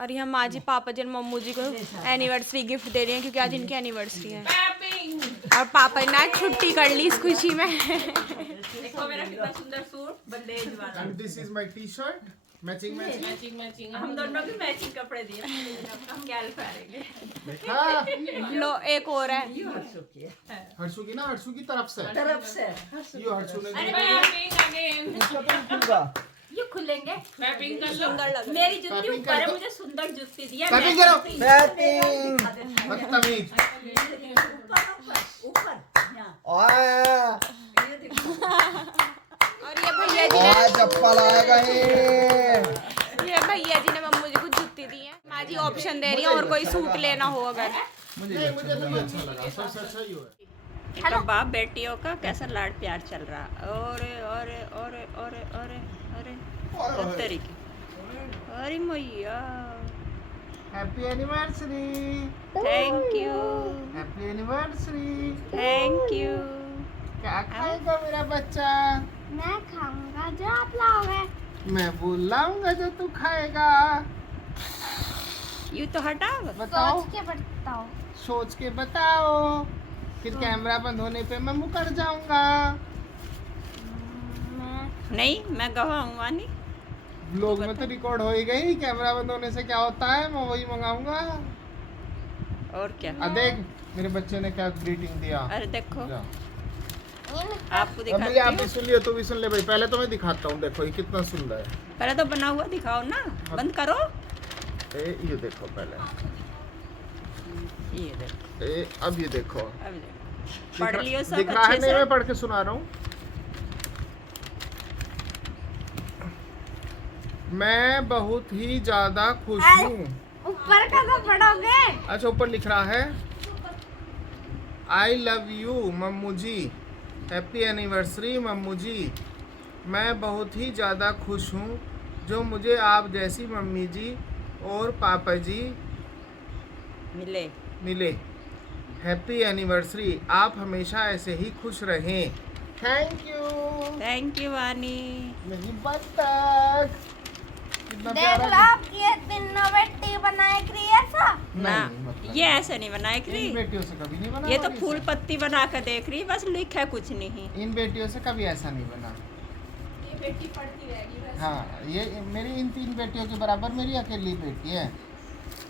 और यहाँ माँ जी पापा जी और मम्मू जी को एनिवर्सरी गिफ्ट दे रही हैं क्योंकि आज इनकी एनिवर्सरी है। और पापा ने आज छुट्टी कर ली इस खुशी में। देखो मेरा कितना सुंदर सूट बंदेज वाला। And this is my t-shirt. Matching हम दोनों भी मैचिंग कपड़े दिए। हम क्या करेंगे? देखा? लो एक और है। हर्षु की ना, हर्षु की तरफ से ये हर्षु ने ये खुलेंगे। मैपिंग कर लो। सुंदर लग रहा है। मेरी जुत्ती ऊपर है, मुझे सुंदर जुत्ती दिया। पैकिंग करो। बदतमीज। ऊपर और ये भैया जी ने चप्पल आएगा मम्मू जी को जुत्ती दी है। माँ जी ऑप्शन दे रही है और कोई सूट लेना हो अगर। मुझे नहीं अच्छा लगा, सबसे अच्छा ही है। तो बाप बेटियों का कैसा लाड प्यार चल रहा। और तरीके। अरे मैया happy anniversary. Thank you. Happy anniversary. Thank you. क्या खाएगा मेरा बच्चा? मैं खाऊंगा जो आप लाओगे। मैं बोल लाऊंगा जो तू खाएगा। यू तो हटाओ। बताओ, के बताओ। सोच के बताओ। फिर कैमरा बंद होने पे मैं मुकर जाऊंगा। नहीं मैं गवाऊंगा नहीं। ब्लॉग में तो रिकॉर्ड हो ही गई, कैमरा बंद होने से क्या होता है, मैं वही मंगाऊंगा। और क्या? देख मेरे बच्चे ने क्या ग्रीटिंग दिया। अरे देखो जा। आपको अब मुझे दिखाती आप भी हूँ। सुन लियो, तू भी सुन ले भाई। पहले तो मैं दिखाता हूँ, देखो ये कितना सुंदर है। पहले तो बना हुआ दिखाओ ना। बंद करो। ये देखो पहले। ये देखो। अब ये देखो। अब देखो। पढ़ लियो सब दिख रहा है? अच्छे नहीं, से। मैं पढ़ के सुना रहा हूँ। मैं बहुत ही ज्यादा खुश हूँ। ऊपर का तो पढ़ोगे। अच्छा, ऊपर लिख रहा है I love you Mammu ji, happy anniversary Mammu ji. मैं बहुत ही ज़्यादा खुश हूँ जो मुझे आप जैसी मम्मी जी और पापा जी मिले। Happy anniversary. आप हमेशा ऐसे ही खुश रहें। थैंक यू वानी। मेरी बत्तख। कितना देख प्यारा लो आप ये तीनों बेटी बनाए क्री ऐसा। ना नहीं, मतलब ये ऐसे नहीं बनाए इन करी। बेटियों से कभी नहीं बना। ये तो और फूल पत्ती बना कर देख रही, बस लिखा कुछ नहीं। इन बेटियों से कभी ऐसा नहीं बना। ये बेटी पढ़ती रहेगी बस। हाँ, ये मेरी इन 3 बेटियों के बराबर मेरी अकेली बेटी है।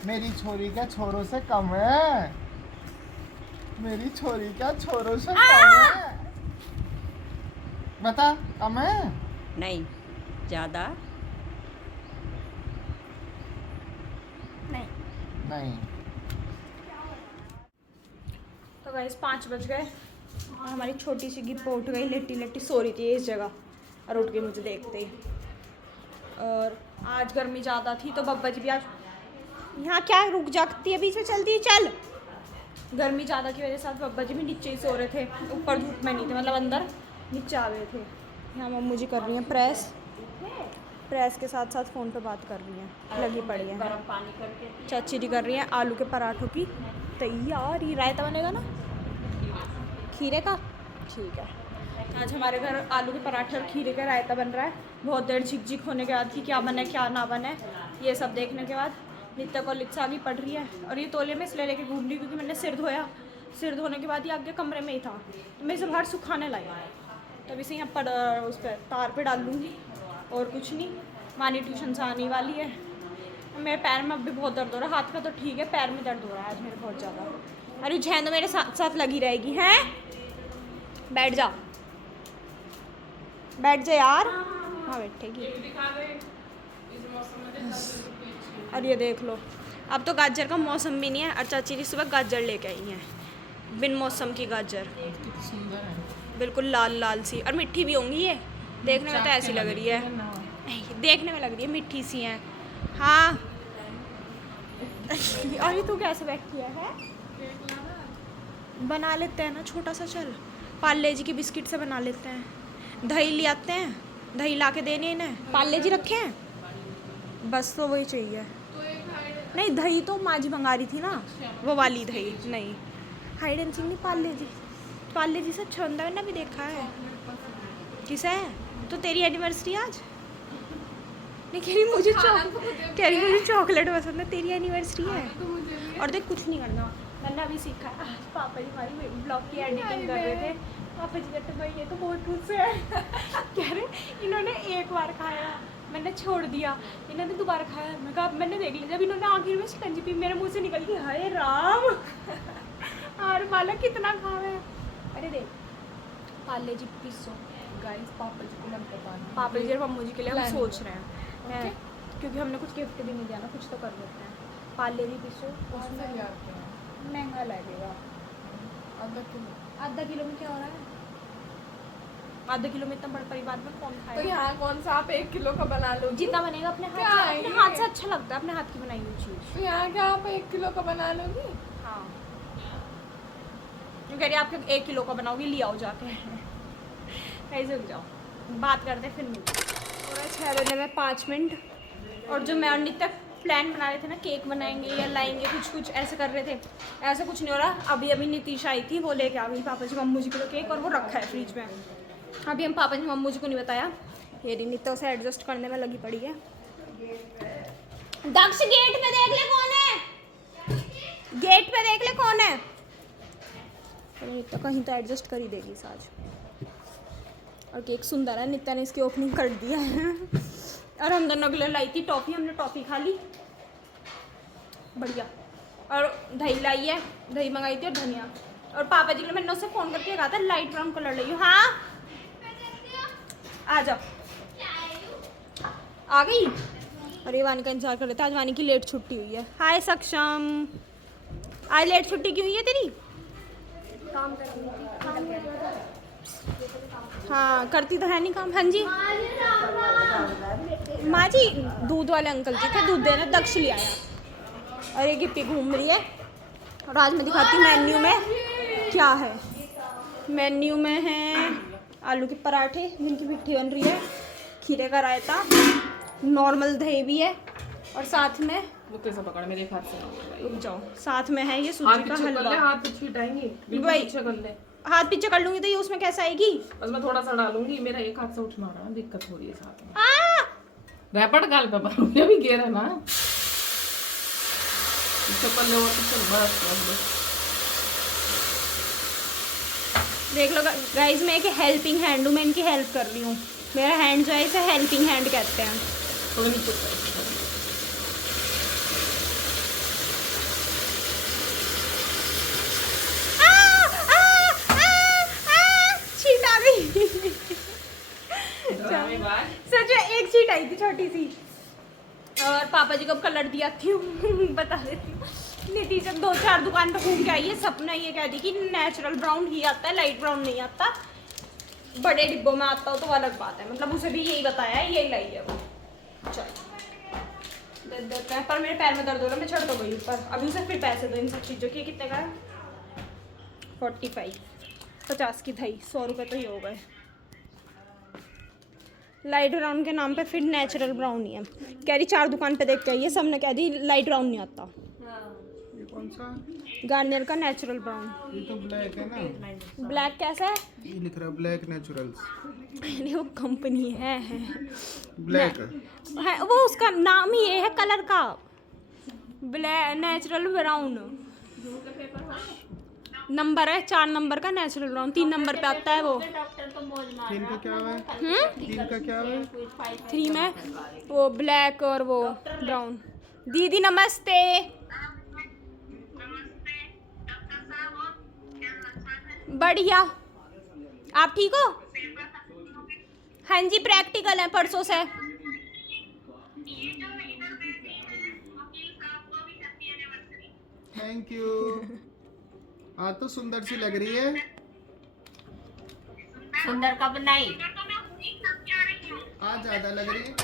मेरी छोरी क्या छोरों से कम है। मेरी छोरी क्या छोरों से कम है। बता, कम है? नहीं ज्यादा। नहीं। तो गाइस 5 बज गए और हमारी छोटी सी गिप्पो उठ गई, लेटी लेटी सो रही थी इस जगह और उठ गई मुझे देखते ही। और आज गर्मी ज़्यादा थी तो बब्बा जी भी आज यहाँ क्या रुक जाती है, बीच में चलती है चल। गर्मी ज़्यादा की वजह से आज बब्बा जी भी नीचे ही सो रहे थे, ऊपर धूप में नहीं थे, मतलब अंदर नीचे आ गए थे। यहाँ मम्मू जी कर रही हैं प्रेस के साथ साथ फ़ोन पे बात कर रही हैं, लगी पड़ी हैं। गर्म पानी करके चाची जी कर रही हैं आलू के पराठों की तैयारी। रायता बनेगा ना खीरे का? ठीक है। आज हमारे घर आलू के पराठे और खीरे का रायता बन रहा है। बहुत देर झिक होने के बाद कि क्या बने क्या ना बने, ये सब देखने के बाद नित्या को लिप्स आगे पड़ रही है। और ये तौलिया में इसलिए लेके घूम रही क्योंकि मैंने सिर धोया। सिर धोने के बाद ये आगे कमरे में ही था तो मैं इसे बाहर सुखाने लाई, तब इसे यहाँ पर उस पर तार पे डाल लूँगी और कुछ नहीं। मानी ट्यूशन से आने वाली है। मेरे पैर में अब भी बहुत दर्द हो रहा है, हाथ का तो ठीक है, पैर में दर्द हो रहा है आज मेरे बहुत ज़्यादा। अरे जैन तो मेरे साथ साथ लगी रहेगी हैं। बैठ जा यार। हाँ बैठेगी। और ये देख लो, अब तो गाजर का मौसम भी नहीं है और चाची जी सुबह गाजर लेके आई हैं, बिन मौसम की गाजर, बिल्कुल लाल लाल सी और मिट्टी भी होंगी। ये देखने में तो ऐसी लग रही है, देखने में लग रही है मिट्टी सी है। हाँ अरे तू कैसे बैठी है? बना लेते हैं ना छोटा सा, चल पार्ले जी की बिस्किट से बना लेते हैं। दही ले आते हैं, दही ला के देने इन्हें। पार्ले जी रखे हैं बस, तो वही चाहिए। नहीं दही तो माँ जी मंगा रही थी ना, वो वाली दही नहीं। हाइड एंड सीक नहीं, पार्ले जी से अच्छा बंदा मैंने भी देखा है। किसे है? तो तेरी एनिवर्सरी आज नहीं कह रही मुझे चॉकलेट पसंद है, तेरी एनिवर्सरी है। और देख कुछ नहीं करना, मैंने अभी सीखा है। आज पापा जी हमारी ब्लॉग की एडिटिंग कर रहे थे। पापा जी कहते भाई ये तो बहुत खुश है। कह रहे इन्होंने एक बार खाया, मैंने छोड़ दिया, इन्होंने दोबारा खाया। मैं कहा मैंने देख लिया, जब इन्होंने आखिर में शिकंजी पी मेरे मुँह से निकल गई, हाय राम। और माला कितना खावे। अरे देख पाले जी पीसो गाइस पापा जी को मत बताना। पापा जी और मम्मू जी के लिए हम Plan सोच रहे हैं हैं, क्योंकि हमने कुछ गिफ्ट भी नहीं दिया ना, कुछ तो कर देते हैं। पाले भी पीसो, उसमें ले आते हैं महंगा लगेगा। आधा किलो। आधा किलो में क्या हो रहा है? आधा किलो में इतना बड़ा परिवार में कौन तो खाएगा? यहाँ कौन सा आप 1 किलो का बना लो? जितना बनेगा अपने क्या हाथ से, है अपने ये? हाथ से अच्छा लगता है, अपने हाथ की बनाई हुई चीज़। तो यहाँ क्या आप 1 किलो का बना लोगी? हाँ कह रही आपके 1 किलो का बनाओगी, ले आओ जाके। ऐसे रुक जाओ, बात करते हैं फिर मिलते हैं। और 6 बजने में 5 मिनट। और जो मैं और नित्य प्लान बना रहे थे ना, केक बनाएंगे या लाएंगे, कुछ ऐसे कर रहे थे, ऐसा कुछ नहीं हो रहा। अभी नीतीश आई थी, वो लेके आ गई पापा जी मम्मू जी के लिए केक, और वो रखा है फ्रिज में। अभी हम पापा जी मम्मू जी को नहीं बताया, ये नित्य उसे एडजस्ट करने में लगी पड़ी है। दक्ष गेट पे देख ले कौन है, गेट पे देख ले कौन है। नित्य कहीं तो एडजस्ट कर ही देगी इस आज। और केक सुंदर है, नित्या ने इसकी ओपनिंग कर दिया है। और हम दोनों के लिए लाई थी टॉफ़ी, हमने टॉफ़ी खा ली, बढ़िया। और दही लाई है, दही मंगाई थी और धनिया। और पापा जी के लिए मैंने उससे फ़ोन करके कहा था लाइट ब्राउन कलर लाई। हाँ आ जाओ, आ गई। अरे वानी का इंतजार कर रहे थे, आज वानी की लेट छुट्टी हुई है। हाय सक्षम, आज लेट छुट्टी क्यों हुई है तेरी? काम कर रही थी। हाँ करती तो है नहीं काम। हाँ जी माँ जी, दूध वाले अंकल जी थे, दूध देना, दक्ष ले आया। और ये गिप्पी घूम रही है। और आज मैं दिखाती हूँ मेन्यू में क्या है। मेन्यू में है आलू के पराठे जिनकी पिट्ठी बन रही है, खीरे का रायता, नॉर्मल दही भी है, और साथ में वो कैसे पकड़ मेरे हाथ से? रुक जाओ, साथ में है ये सूजी का हलवा। हाथ पीछे हटाएंगे, वही। पीछे कर ले। हाथ पीछे कर लूंगी तो ये उसमें कैसे आएगी? बस मैं थोड़ा सा डालूंगी, मेरा एक हाथ से उठना रहा, दिक्कत हो रही है साथ में। आ! रैपट गाल पे पकड़ूंगी, अभी गिर है ना। पीछे कर ले, और पीछे बस। देख लो गाइज, मैं एक हेल्पिंग हैंड हूँ, मैं इनकी हेल्प कर रही हूँ। मेरा हैंड जो है इसे हेल्पिंग हैंड कहते हैं। थोड़ा नीचे कर। छींट आ गई। सच में एक छींट आई थी छोटी सी। और पापा जी को कलर दिया थी, बता देती हूँ। नीतीश 2-4 दुकान पे घूम के आई है, सपना ये कह दी कि नेचुरल ब्राउन ही आता है, लाइट ब्राउन नहीं आता। बड़े डिब्बों में आता हो तो अलग बात है, मतलब उसे भी यही बताया है, यही लाई है वो। चल दे देते हैं, पर मेरे पैर में दर्द हो रहा है, मैं चढ़ तो गई ऊपर। अभी उसे फिर पैसे दो इन सब चीज़ों के। कितने का है? 45, 50 की दही, 100 रुपये तो ही हो गए। लाइट ब्राउन के नाम पे फिर नेचुरल ब्राउन ही है। कह रही 4 दुकान पे देख के आई है, सबने कह दी लाइट ब्राउन नहीं आता। ये कौन सा? गार्नियर का नेचुरल ब्राउन। ये तो ब्लैक है ना। ब्लैक कैसा है? ये लिख रहा है ब्लैक नेचुरल्स। अरे वो कंपनी है ब्लैक है, वो उसका नाम ही ये है कलर का, ब्लैक नेचुरल ब्राउन। नंबर है 4 नंबर का नेचुरल ब्राउन, 3 नंबर पे आता है वो। 3 का क्या है? 3 का क्या है? 3 में वो ब्लैक और वो ब्राउन। दीदी नमस्ते। बढ़िया, आप ठीक हो? हाँ जी प्रैक्टिकल है परसों से। Thank you. आज तो सुंदर सी लग रही है। सुंदर कब नहीं? आज ज्यादा लग रही है।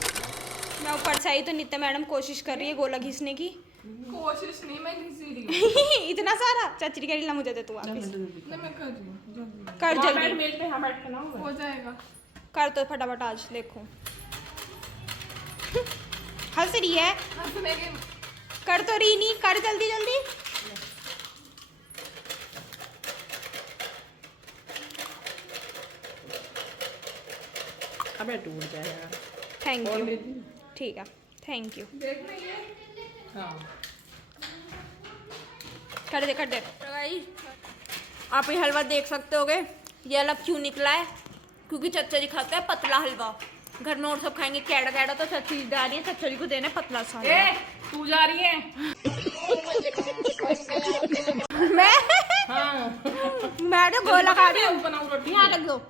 मैं ऊपर से आई तो नित्या मैडम कोशिश कर रही है गोला घिसने की। कोशिश नहीं, मैं घिसी रही हूँ। इतना सारा चाची कह रही ला मुझे दे तू वापस। नहीं मैं कर रही हूँ, जल्दी कर जल्दी, मेल पे हम बैठ के ना हो जाएगा। कर तो फटाफट आज देखो। हंस रही है, हंसने के कर तो रही नहीं, कर जल्दी जल्दी। अबे टूट जाएगा। Thank you. ठीक है, थैंक यू। हाँ कर दे। तो गाइस आप ये हलवा देख सकते होगे, ये अलग क्यों निकला है, क्योंकि चच्चा जी खाते हैं पतला हलवा। घर में और सब खाएंगे कैड़ा कैड़ा, तो चच्ची जी जा रही है चच्चा जी को देने पतला सा हलवा। ए तू जा रही है? मैं हाँ मैं तो गोला खा रही हूँ। बनाऊं रोटी। यहाँ रख दो।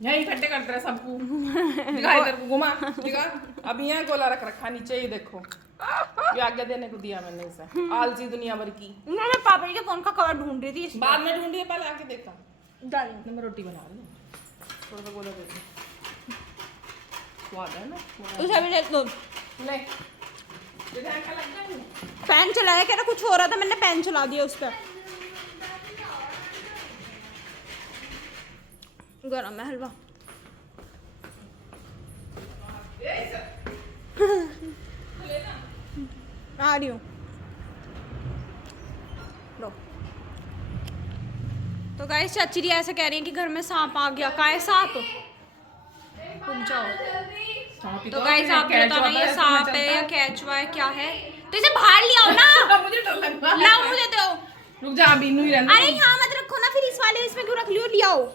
यही इकट्ठे करते रहे सबको। दिखा इधर को, घुमा दिखा। अब यहाँ गोला रख रखा नीचे, ये देखो ये आज्ञा देने को दिया मैंने इसे, आलसी दुनिया भर की। मैं पापा जी के फोन का कवर ढूंढ रही थी इसलिए। बाद में ढूंढी है, पहले आके देखा। डाली मैं रोटी बना रही हूँ, थोड़ा सा गोला दे दो। स्वाद है ना? उसे भी ले दो। ले ध्यान का लग गया। फैन चलाया, कह रहा कुछ हो रहा था, मैंने फैन चला दिया उस पर। गरम है हलवा। आ रही हूँ। लो। तो गाइस चाची जी ऐसे कह रही हैं कि घर में सांप आ गया। कहाँ है सांप? रुक जाओ। तो गाइस आप बताना ये सांप है या केचुआ है, क्या है? तो इसे बाहर ले आओ ना। मुझे डर लग रहा है। लाओ मुझे दो। रुक जा, अभी नहीं रहना। अरे यहाँ मत रखो ना, फिर इस वाले इसमें क्यों रख लियो? ले आओ।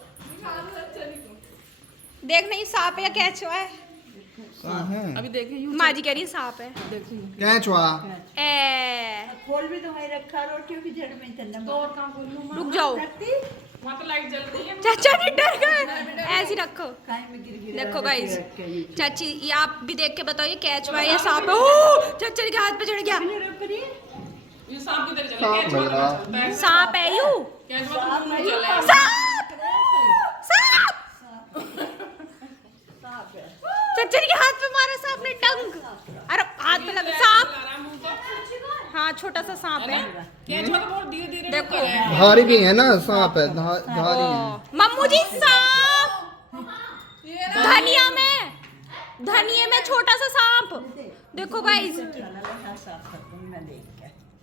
देख नहीं सांप है या केचुआ है? अभी देखे यूं माँ जी कह रही है सांप है। देखो केचुआ। खोल भी तो वहीं रखा, रोटियों की जड़ में चलना। तो और कहाँ बोलूं मैं? रुक जाओ। वहाँ तो लाइट जल रही है। चाचा जी डर गए। ऐसे ही रखो। खाए में गिर गिरा देखो रख गाइस, के नीचे। चाची ये आप भी देख के बताओ ये केचुआ है या सांप है? ओह चाचा जी के हाथ पे चढ़ गया। ये सांप किधर चला? सांप केचुआ लग रहा। किधर चलता है? सांप है यू। केचुआ तो मुंह में चला है। सांप सांप। चाचा जी के हाथ पे मारा सांप ने डंक। अरे हाथ पे लगा सांप। चला रहा है मुंह को। हाँ छोटा सा सांप है। केचुआ तो बहुत धीरे धीरे देखो। निकल रहा है। धारी भी है ना, सांप है, धारी है। मम्मू जी सांप। धनिया में छोटा सा सांप। देखो गाइस।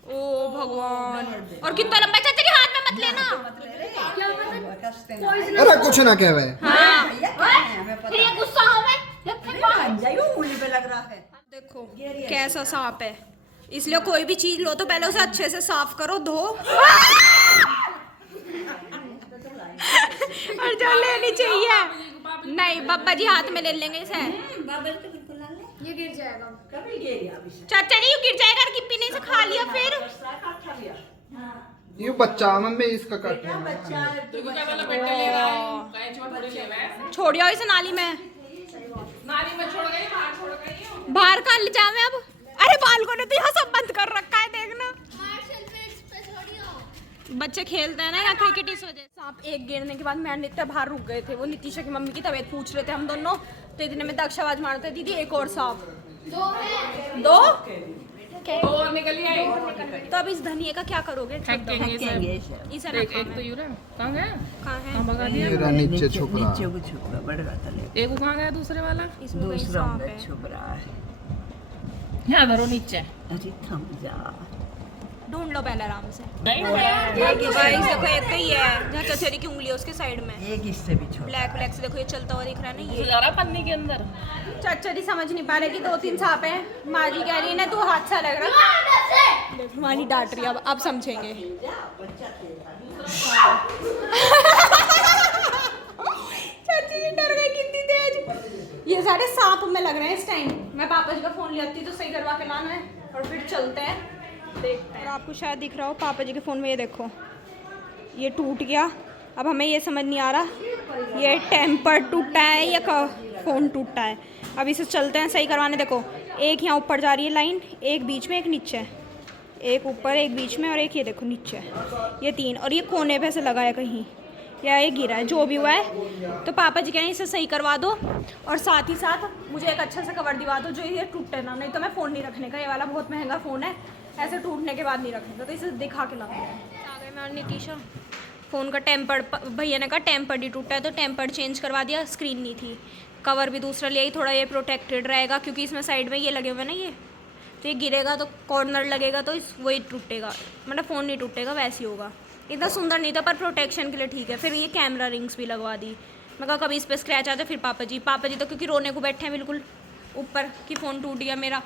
ओ भगवान, और कितना लंबा है। चाचा जी हाथ में मत लेना। अरे कुछ ना कहवे। हाँ फिर फिर ये गुस्सा हो मैं उंगली पे लग रहा है। देखो कैसा सांप है। इसलिए कोई भी चीज लो तो पहले उसे अच्छे से साफ करो, धो। और जो लेनी चाहिए नहीं, पापा जी हाथ में ले लेंगे इसे। बाबा तो बिल्कुल ना ले, ये गिर जाएगा। कभी गिर गया अभी से। चाचा जी ये गिर जाएगा। गिप्पी ने इसे खा लिया फिर। ये बच्चा मम्मी इसका कट क्या बच्चा है, तू क्या वाला बेटे ले रहा है? केचुआ थोड़ी ले रहा है। छोड़ियो इसे नाली में। नाली में छोड़ गई, बाहर छोड़ गई हूँ। बाहर कहाँ ले जावे अब? अरे बालकों ने तो यहाँ सब बंद कर रखा है, देखना। बच्चे खेलते हैं ना यहाँ क्रिकेट, इस वजह से। सांप एक गिरने के बाद मैं और नित्या बाहर रुक गए थे। वो नितिशा की मम्मी की तबीयत पूछ रहे थे हम दोनों, तो इतने में दक्ष आवाज मारते, दीदी एक और सांप। दो तो और निकल आए। तो अब इस धनिया का क्या करोगे? फेंकेंगे इसे। इसे एक तो यूरा कहाँ गया? कहाँ है? कहाँ भगा दिया? मेरा नीचे छुप रहा। नीचे वो छुप रहा, बढ़ रहा था ले। एक वो कहाँ गया दूसरे वाला? इसमें कहीं दूसरा सांप अंदर है। छुप रहा है। यहाँ धरो नीचे। अरे थम जा। ढूंढ लो पहले आराम से। नहीं गाइस देखो एक तो ये है जहाँ चचेरी की उंगली है उसके साइड में। एक इससे भी छोटा। ब्लैक ब्लैक से देखो ये चलता हुआ दिख रहा है ना ये। जा रहा पन्नी के अंदर। चाचा जी समझ नहीं पा रहे कि 2-3 सांप हैं। माँ जी कह रही है ना तू हादसा लग रहा है। माँ नहीं डांट रही, अब समझेंगे। चाची जी डर गई कितनी तेज। ये सारे सांप में लग रहे हैं इस टाइम। मैं पापा जी का फोन ले आती तो सही करवा के लाना है और फिर चलते हैं, देखते हैं। आपको शायद दिख रहा हो पापा जी के फोन में, ये देखो ये टूट गया। अब हमें ये समझ नहीं आ रहा ये टेम्पर टूटा है या फ़ोन टूटा है। अब इसे चलते हैं सही करवाने। देखो एक यहाँ ऊपर जा रही है लाइन, एक बीच में, एक नीचे, एक ऊपर, एक बीच में और एक ये देखो नीचे। ये 3 और ये कोने पे से लगा है कहीं, या ये गिरा है, जो भी हुआ है। तो पापा जी कह रहे हैं इसे सही करवा दो और साथ ही साथ मुझे एक अच्छा सा कवर दिवा दो जो ये टूटे ना। नहीं तो मैं फ़ोन नहीं रखने का, ये वाला बहुत महंगा फ़ोन है, ऐसे टूटने के बाद नहीं रखने का। तो इसे दिखा के लाऊंगा। आ गए मैं और नितिशा। फ़ोन का टेम्पर्ड, भैया ने कहा टेम्पर्ड ही टूटा है तो टेम्पर्ड चेंज करवा दिया। स्क्रीन नहीं थी, कवर भी दूसरा लिया ही, थोड़ा ये प्रोटेक्टेड रहेगा क्योंकि इसमें साइड में ये लगे हुए ना ये, तो ये गिरेगा तो कॉर्नर लगेगा तो वही टूटेगा, मतलब फ़ोन नहीं टूटेगा, वैसे ही होगा। इतना सुंदर नहीं था पर प्रोटेक्शन के लिए ठीक है। फिर ये कैमरा रिंग्स भी लगवा दी। मैं कहा कभी इस पर स्क्रैच आ जाए फिर पापा जी तो क्योंकि रोने को बैठे हैं बिल्कुल, ऊपर की फ़ोन टूट गया मेरा,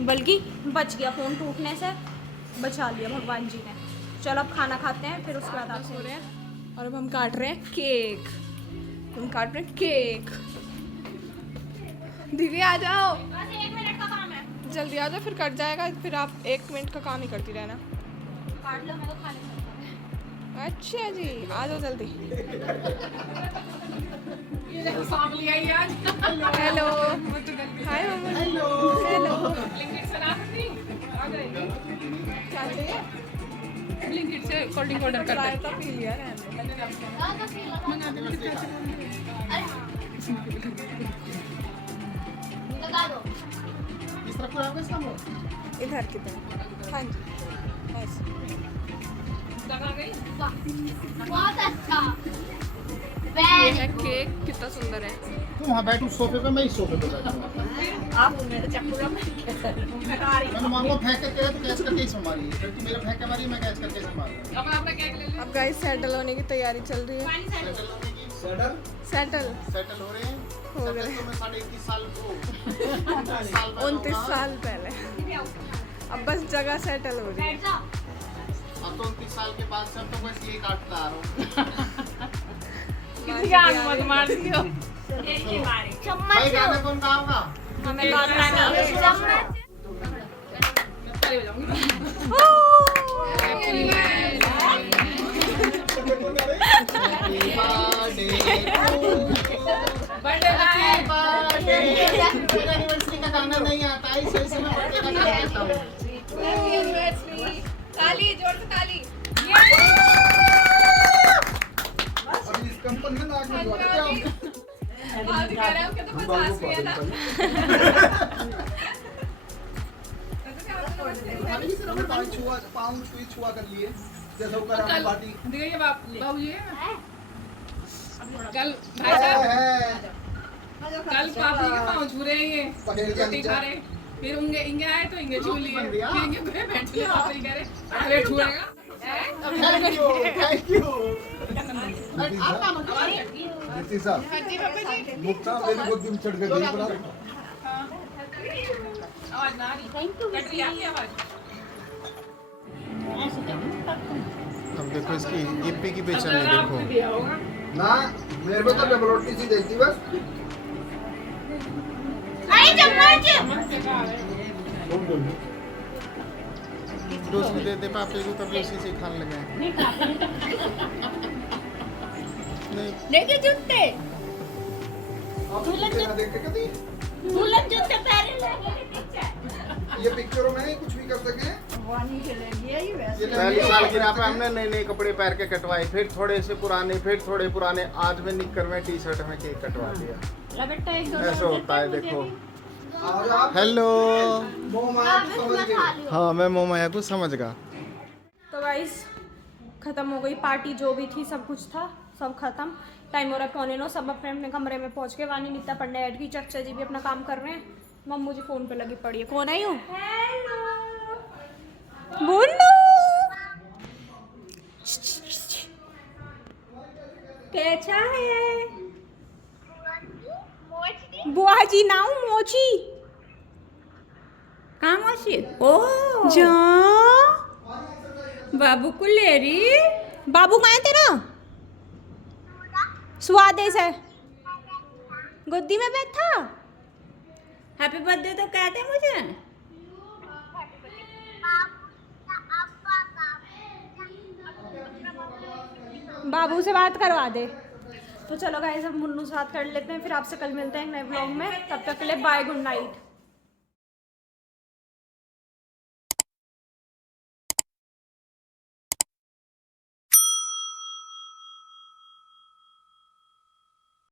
बल्कि बच गया, फ़ोन टूटने से बचा लिया भगवान जी ने। चलो अब खाना खाते हैं, फिर उसके बाद आप सो रहे हैं। और अब हम काट रहे हैं केक, हम काट रहे हैं केक। दीदी आ जाओ, बस 1 मिनट का काम है, जल्दी आ जाओ, फिर कट जाएगा, फिर आप 1 मिनट का काम ही करती रहना। काट लो, मैं तो खा लेती हूँ। अच्छा जी, आ जाओ जल्दी। सांप लिया ही आज। हेलो, हाय मम्मी। Hello, hello. ब्लिंकिट से ना सकती आ जाएगी। क्या चाहिए? ब्लिंकिट से कोल्ड ड्रिंक ऑर्डर करते हैं। तो पी लिया रहने। इधर की तरफ। हाँ जी, बस। लगा गई। बहुत अच्छा। ये है केक, कितना सुंदर है। तुम वहाँ बैठो सोफे पे, मैं इस सोफे पे बैठूंगा। आप मेरे चक्कू में मैंने मान लो फेंक के तेरा तो कैच करके ही संभाली, फिर तू मेरा फेंक के मारी, मैं कैच करके संभाल। अपना अपना केक ले ले। अब गाइस सेटल होने की तैयारी चल रही है। सेटल सेटल हो रहे हैं। हो गए। सेटल तो मैं 21.5 साल को 29 साल पहले। अब बस जगह सेटल हो रही है। अब तो 29 साल के बाद से अब तो बस यही काटता आ रहा हूँ। किसी का आंख मत मार दियो। भाई गाना कौन गाऊंगा? हमें गाना नहीं है। चले जाऊंगी। बर्थडे मेरा एनिवर्सरी का गाना नहीं आता है, इसी से मैं बर्थडे का गाना गाता हूँ। ताली, जोर से ताली। अभी इस कंपनी में नाक में दुआ देते हैं। आज कह रहे हो कि तो 50 भी है ना। खाली किसी ने पाँव छुआ कर लिए जैसा वो करा कल पार्टी देखिए बाबूजी कल भाई साहब कल पापी के पाँव छू रहे हैं पटेल ये का रोटी खा रहे फिर इंगे आए तो इंगे छू लिए बन गया। फिर इंगे बैठ लिए पापी कह रहे अरे छुएगा थैंक यू। नीति साहब मुक्ता मेरी गोदी में चढ़ के गई बड़ा आवाज ना आ रही कट रही आपकी आवाज अब देखो इसकी ईपी की बेचैनी देखो। दिया होगा ना मेरे को तो डबल रोटी सी देती बस दोस्त को दे दे पापे को, तब उसी से खाने लगे। नहीं लेके जूते आप ना देख के कभी दुल्हन जूते पहने लगे ये पिक्चरों में कुछ भी कर सके ये पहली साल की राह पे हमने नए नए कपड़े पहन के कटवाए, फिर थोड़े से पुराने, फिर थोड़े पुराने, आज में निक्कर में टी शर्ट में केक कटवा दिया। ऐसा होता है देखो। और आप हेलो। मोह माया को समझ गए हाँ मैं मोमाया को समझ गया। तो गाइस ख़त्म हो गई पार्टी, जो भी थी सब कुछ था सब खत्म। टाइम हो रहा है 9:15, सब अपने अपने कमरे में पहुंच गए। वानी नित्ता पढ़ने बैठ गई, चचा जी भी अपना काम कर रहे हैं, मम्मू जी फोन पे लगी पड़ी है। कौन आई हूँ? बोलो कैसा है बुआ जी? नाउ मोची कहाँ मौसी? ओ जा बाबू को ले रही बाबू कहाँ है तेरा? स्वादेश है, गोदी में बैठा। हैप्पी बर्थडे तो कहते मुझे। बाबू से बात करवा दे। तो चलो गाइस अब मुन्नू से बात कर लेते हैं, फिर आपसे कल मिलते हैं एक नए ब्लॉग में। तब तक के लिए बाय, गुड नाइट।